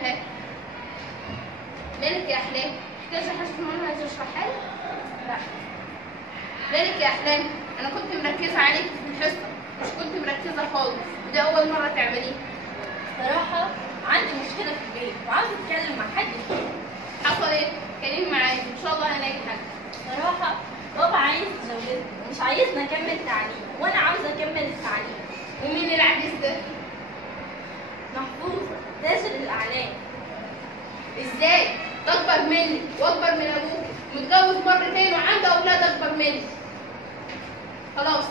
احلام؟ مالك يا احلام؟ محتاجه حاجه ماما تشرحها لي؟ لا. مالك يا احلام؟ انا كنت مركزه عليك في الحصه، مش كنت مركزه خالص، ودي اول مره تعمليه. صراحه عندي مشكله في البيت وعاوزه اتكلم مع حد فيه. حصل ايه؟ كلمني معايا ان شاء الله هلاقي حل. صراحه بابا عايز يزوجني ومش عايزني اكمل تعليم، وانا عاوزه اكمل التعليم. ومين العريس ده؟ محفوظ تاجر الاعلام. ازاي؟ ده اكبر مني واكبر من ابوك، متجوز مرتين وعنده اولاد اكبر مني. خلاص،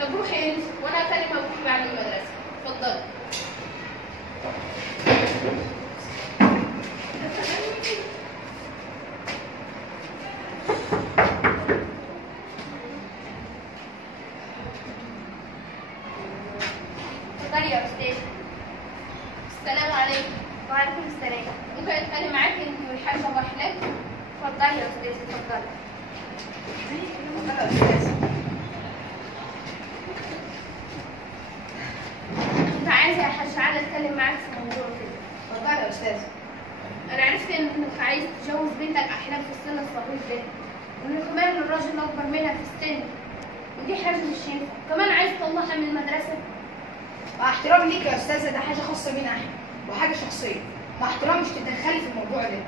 طب روحي انت وانا هكلم ابوك بعد المدرسه. اتفضلي. اتفضلي يا استاذ. السلام عليكم. وعليكم السلام. ممكن اتكلم معاك انت والحاجه واحلام؟ اتفضلي يا استاذ، اتفضلي. اتفضل يا استاذ. كنت عايزه يا حاج علي اتكلم معاك في موضوع كده. اتفضل يا استاذ. انا عرفت انك عايز تجوز بنتك احلام في السن الصغير ده، وان كمان الراجل اكبر منها في السن، ودي حاجه مش ينفع. كمان عايز تطلعها من المدرسه. مع احترامي ليك يا استاذه، ده حاجه خاصه بينا احنا وحاجه شخصيه. مع احترامي مش تتدخلي في الموضوع ده.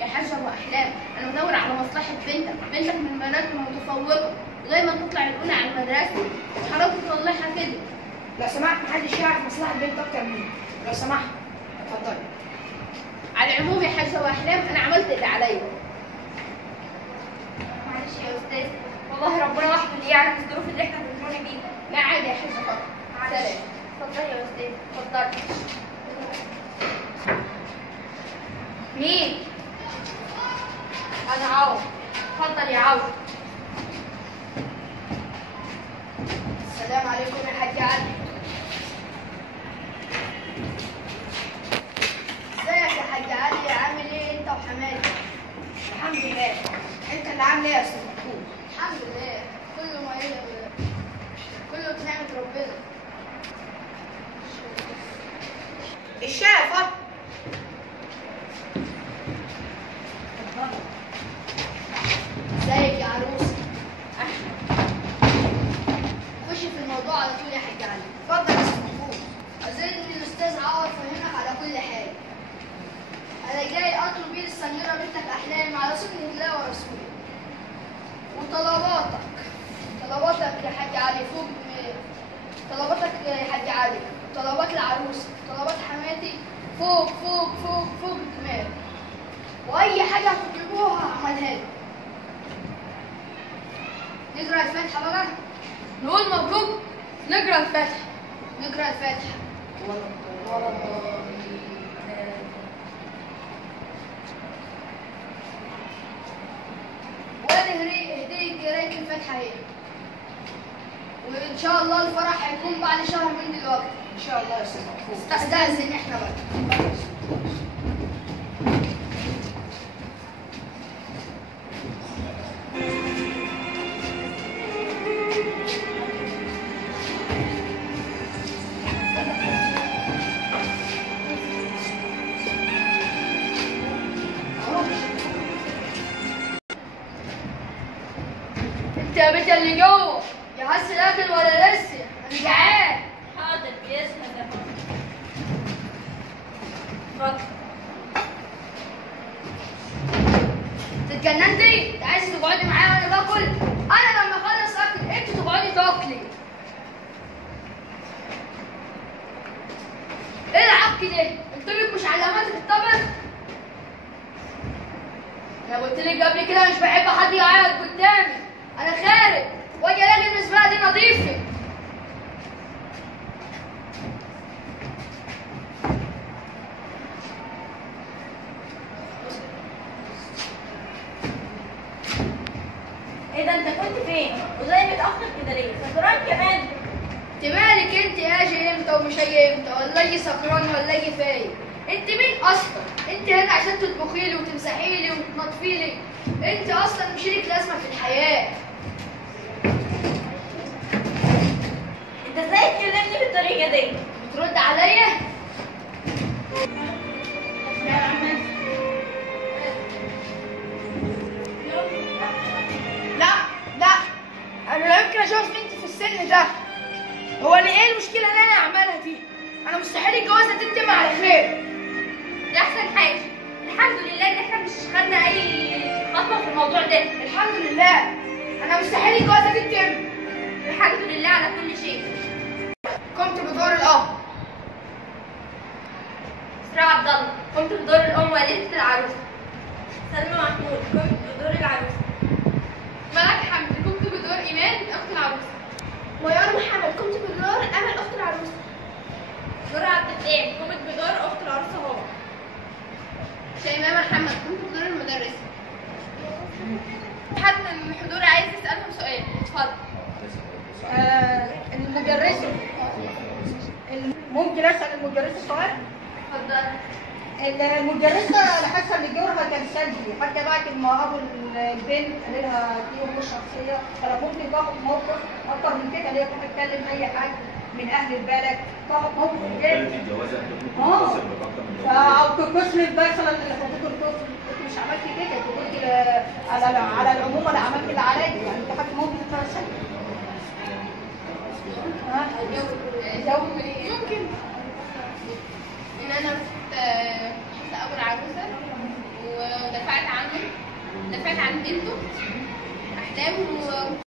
يا حاجه ابو احلام، انا بدور على مصلحه بنتك. بنتك من البنات المتفوقه ودايما تطلع الاولى على المدرسه، وحرام تطلعها كده. لو سمحت محدش يعرف مصلحه بنت اكتر مني، لو سمحت. اتفضلي. على العموم يا حاجه ابو احلام، انا عملت اللي عليا. معلش يا استاذ، والله ربنا وحده اللي يعلم الظروف اللي احنا بنمر بيها. لا عادي يا حاجه فاطمه. معلش. سلام. اتفضلي يا استاذ، اتفضلي. مين؟ انا عوض. اتفضل يا عوض. السلام عليكم يا حاج علي. ازيك يا حاج علي؟ عامل ايه انت وحماتي؟ الحمد لله. انت اللي عامل ايه يا استاذ محفوظ؟ الحمد لله، كله ما كله بنعمه ربنا. الشاي يا فاطمه. ازيك يا عروسه؟ خشي في الموضوع على طول يا حاج علي. اتفضل يا استاذ محفوظ. اظن ان الاستاذ عوض فهمك على كل حاجه. انا جاي اطلب ايد السنيوره بنتك احلام على سنه الله ورسوله. طلباتك يا حاج علي فوق طلباتك يا حاج علي، طلبات العروسه، طلبات حماتي فوق فوق فوق فوق الجمال. واي حاجه هتطلبوها هعملها لكم. نقرا الفاتحه بقى. نقول مبروك. نقرا الفاتحه. نقرا الفاتحه. ولا الضالين. وادي هديك قرايه الفاتحه اهي. وان شاء الله الفرح هيكون بعد شهر من دلوقتي. ان شاء الله يا استاذ محفوظ. استأذن احنا بقى. انت يا بنت اللي جوه، جهزت الاكل ولا لسه؟ انا جعان. حاضر بيسهل يا فاطمه. اتفضل. اتجننتي؟ انت عايزه تقعدي معايا وانا باكل؟ انا لما اخلص اكل انت تقعدي تاكلي. ايه العك ده؟ انت مش علاماتك الطبخ؟ انا قلت لك قبل كده مش بحب حد يقعد قدامي. انا خارج واجي الاقي المزبله دي نظيفه. ايه ده انت كنت فين؟ وجاي متاخر كده ليه؟ سكران كمان. انت مالك انت؟ اجي امتى ومش هاجي امتى؟ ولا اجي سكران ولا اجي فايق؟ انت مين اصلا؟ انت هنا عشان تطبخي لي وتمسحي لي وتنظفي لي. انت اصلا مش ليك لازمه في الحياه. انت ازاي تكلمني بالطريقه دي؟ بترد عليا؟ عامل ايه؟ الحمد لله. انا مستحيل الجوازه دي تتم. الحمد لله على كل شيء. قمت بدور الاب. إسراء عبد الله، قمت بدور الأم والدة العروسة. سلمى محمود، قمت بدور العروسة. ملك حمدي، قمت بدور إيمان أخت العروسة. ميار محمد، قمت بدور امل اخت العروسه. نور عبد الدين، قمت بدور أخت العروسة هو. شيماء محمد، قمت بدور المدرسة. حد من الحضور عايز يسألهم سؤال، اتفضل. المدرسه. ممكن اسال المدرسه سؤال؟ اتفضل. المدرسه انا حاسه ان جورها كان سلبي، حتى بعد ما ابو البنت قال لها دي امور شخصيه، فانا ممكن تاخد موقف اكتر من كده، اللي هي تتكلم اي حد من اهل البلد، تاخد موقف جد. او تتصل مثلا لحقوق الطفل، انت مش عملت كده، انت قلت على العموم انا عملت اللي عليا، يعني انت خدت موقف سلبي. ممكن ان انا رحت ابو العروسه ودفعت عنه، دفعت عن بنته احلامه